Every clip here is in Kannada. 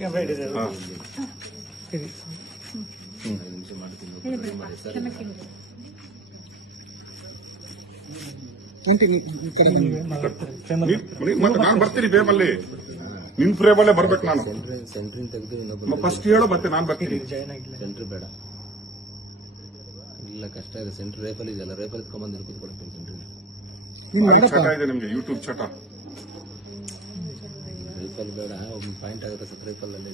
ಹಾ. ಮತ್ತೆ ನಾನು ಬರ್ತೀನಿ ಫ್ರೇಮಲ್ಲಿ, ನಿನ್ ಫ್ರೇಮಲ್ಲೇ ಬರ್ಬೇಕು ನಾನು. ಸೆಂಟ್ರಿನ್ ತೆಗೆದು ಫಸ್ಟ್ ಹೇಳೋ ಮತ್ತೆ ನಾನು ಬರ್ತೀನಿ. ಸೆಂಟ್ರ್ ಬೇಡ, ಇಲ್ಲ ಕಷ್ಟ ಇದೆ. ಸೆಂಟ್ರ್ ರೇಫಲ್ ಇದೆಯಲ್ಲ, ರೇಫಲ್ ಎತ್ಕೊಂಡ್ಬಂದು ಕೂತ್ಕೊಳ್ತೀನಿ. ಸೆಂಟ್ರಿನ ಚಟ ಇದೆ ನಿಮ್ಗೆ, ಯೂಟ್ಯೂಬ್ ಚಟ. ರೈಫಲ್ ಬೇಡ, ಒಂದು ಪಾಯಿಂಟ್ ಆಗುತ್ತೆ ಸರ್ ರೈಫಲ್ ಅಲ್ಲಿ.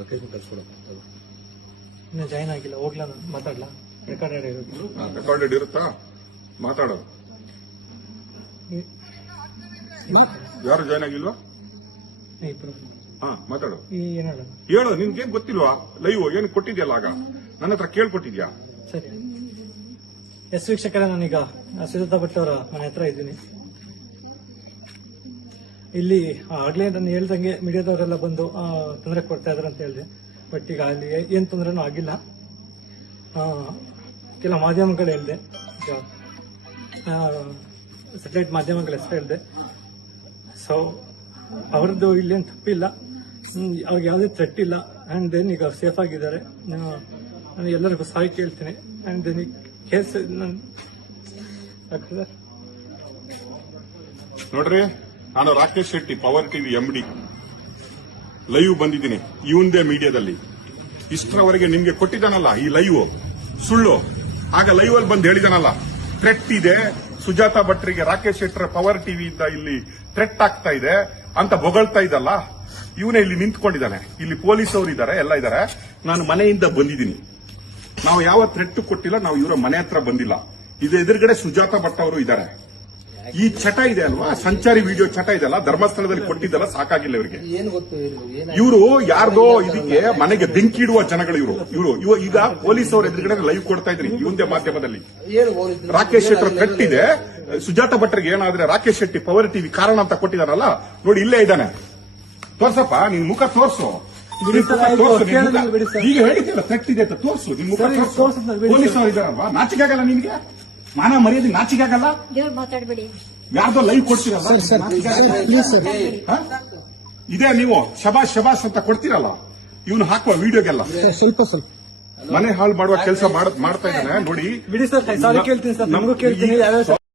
ಲೊಕೇಶನ್ ಕಳ್ಸ್ಕೊಡಪ್ಪ. ಇನ್ನು ಜಾಯ್ನ್ ಆಗಿಲ್ಲ, ಹೋಗ್ಲಾ ನಾನು ಮಾತಾಡ್ಲಾ? ರೆಕಾರ್ಡೆಡ್ ಇರುತ್ತೆ. ರೆಕಾರ್ಡೆಡ್ ಇರುತ್ತಾ? ಮಾತಾಡೋದು. ಯಾರು ಜಾಯ್ನ್ ಆಗಿಲ್ವಾ? ಹಾ, ಮಾತಾಡು. ಏನಾಡ ಹೇಳು, ನಿನ್ಗೇನ್ ಗೊತ್ತಿಲ್ವಾ? ಲೈವ್ ಏನು ಕೊಟ್ಟಿದ್ಯಲ್ಲ ಆಗ, ನನ್ನ ಹತ್ರ ಕೇಳ್ಕೊಟ್ಟಿದ್ಯಾ? ಸರಿ. ಎಸ್ ವೀಕ್ಷಕರೇ, ನಾನೀಗ ಸುಜಾತಾ ಭಟ್ ಅವರ ಮನೆ ಹತ್ರ ಇದ್ದೀನಿ. ಇಲ್ಲಿ ಆಗ್ಲೇ ನಾನು ಹೇಳ್ದಂಗೆ ಮೀಡಿಯಾದವರೆಲ್ಲ ಬಂದು ತೊಂದರೆ ಕೊಡ್ತಾ ಇದಾರೆ ಅಂತ ಹೇಳಿದೆ. ಬಟ್ ಈಗ ಅಲ್ಲಿ ಏನ್ ತೊಂದರೆನೂ ಆಗಿಲ್ಲ. ಕೆಲ ಮಾಧ್ಯಮಗಳು ಹೇಳಿದೆ, ಸ್ಯಾಟಲೈಟ್ ಮಾಧ್ಯಮಗಳ ಹೆಸರು ಹೇಳಿದೆ. ಸೊ ಅವ್ರದ್ದು ಇಲ್ಲೇನು ತಪ್ಪಿಲ್ಲ, ಅವ್ರಿಗೆ ಯಾವುದೇ ಥ್ರೆಟ್ ಇಲ್ಲ. ಅಂಡ್ ದೆನ್ ಈಗ ಸೇಫ್ ಆಗಿದ್ದಾರೆ. ನಾನು ಎಲ್ಲರಿಗೂ ಸಾರಿ ಕೇಳ್ತೀನಿ. ಅಂಡ್ ದೆನ್ ಕೇಸ್ ನೋಡ್ರಿ, ನಾನು Rakesh Shetty, power TV MD, live ಬಂದಿದ್ದೀನಿ ಇವಂದೇ ಮೀಡಿಯಾದಲ್ಲಿ. ಇಷ್ಟರವರೆಗೆ ನಿಮ್ಗೆ ಕೊಟ್ಟಿದ್ದಾನಲ್ಲ ಈ ಲೈವ್ ಸುಳ್ಳು. ಆಗ ಲೈವ್ ಅಲ್ಲಿ ಬಂದು ಹೇಳಿದಾನಲ್ಲ, ಥ್ರೆಟ್ ಇದೆ ಸುಜಾತಾ ಭಟ್ರಿಗೆ, ರಾಕೇಶ್ ಶೆಟ್ಟರ ಪವರ್ ಟಿವಿಯಿಂದ ಇಲ್ಲಿ ಥ್ರೆಟ್ ಆಗ್ತಾ ಇದೆ ಅಂತ ಬೊಗಳ್ತಾ ಇದ್ದಲ್ಲ, ಇವನೇ ಇಲ್ಲಿ ನಿಂತ್ಕೊಂಡಿದ್ದಾನೆ. ಇಲ್ಲಿ ಪೊಲೀಸ್ ಅವರು ಇದ್ದಾರೆ, ಎಲ್ಲ ಇದ್ದಾರೆ. ನಾನು ಮನೆಯಿಂದ ಬಂದಿದ್ದೀನಿ. ನಾವು ಯಾವ ಥ್ರೆಟ್ ಕೊಟ್ಟಿಲ್ಲ, ನಾವು ಇವರ ಮನೆ ಹತ್ರ ಬಂದಿಲ್ಲ. ಇದು ಎದುರುಗಡೆ ಸುಜಾತಾ ಭಟ್ ಅವರು ಇದ್ದಾರೆ. ಈ ಚಟ ಇದೆ ಅಲ್ವಾ, ಸಂಚಾರಿ ವಿಡಿಯೋ ಚಟ ಇದೆಲ್ಲ, ಧರ್ಮಸ್ಥಳದಲ್ಲಿ ಕೊಟ್ಟಿದ್ದಲ್ಲ, ಸಾಕಾಗಿಲ್ಲ ಇವರಿಗೆ. ಏನು ಗೊತ್ತು ಇವರು ಯಾರ್ದೋ ಇದಕ್ಕೆ ಮನೆಗೆ ಬೆಂಕಿ ಇಡುವ ಜನಗಳು ಇವರು. ಈಗ ಪೊಲೀಸ್ ಅವ್ರ ಎದುರುಗಡೆ ಲೈವ್ ಕೊಡ್ತಾ ಇದ್ರಿ ಇವಂದೇ ಮಾಧ್ಯಮದಲ್ಲಿ. ರಾಕೇಶ್ ಶೆಟ್ಟರ್ ಥ್ರೆಟ್ ಇದೆ, ಸುಜಾತಾ ಭಟ್ರಿಗೆ ಏನಾದ್ರೆ ರಾಕೇಶ್ ಶೆಟ್ಟಿ ಪವರ್ ಟಿವಿ ಕಾರಣ ಅಂತ ಕೊಟ್ಟಿದಾರಲ್ಲ, ನೋಡಿ ಇಲ್ಲೇ ಇದ್ದಾನೆ. ತೋರ್ಸಪ್ಪ, ನಿನ್ ಮುಖ ತೋರ್ಸು. ಈಗ ಹೇಳಿದ್ದಿಲ್ಲ ಥ್ರೆಟ್ ಇದೆ ಅಂತ, ತೋರ್ಸು ನಿನ್ ಮುಖ ತೋರ್ಸು. ಪೊಲೀಸ್ ಅವರು ಇದಾರಲ್ವಾ, ನಾಚಿಕೆ ಆಗಲ್ಲ ನಿನ್ಗೆ? ಮಾನ ಮರ್ಯಾದೆ ನಾಚಿಕೆ ಆಗಲ್ಲ? ಮಾತಾಡಬೇಡಿ. ಯಾರ್ದೋ ಲೈವ್ ಕೊಡ್ತೀರಲ್ಲ, ಇದೇ ನೀವು ಶಬಾಷ್ ಶಬಾಷ್ ಅಂತ ಕೊಡ್ತೀರಲ್ಲ, ಇವನು ಹಾಕುವ ವಿಡಿಯೋಗೆಲ್ಲ ಸ್ವಲ್ಪ ಮನೆ ಹಾಳು ಮಾಡುವ ಕೆಲಸ ಮಾಡ್ತಾ ಇದ್ದಾನೆ ನೋಡಿ. ಬಿಡಿ ಸರ್, ಸಾರಿ ಕೇಳ್ತೀನಿ ಸರ್, ನಮಗೂ ಕೇಳ್ತೀನಿ.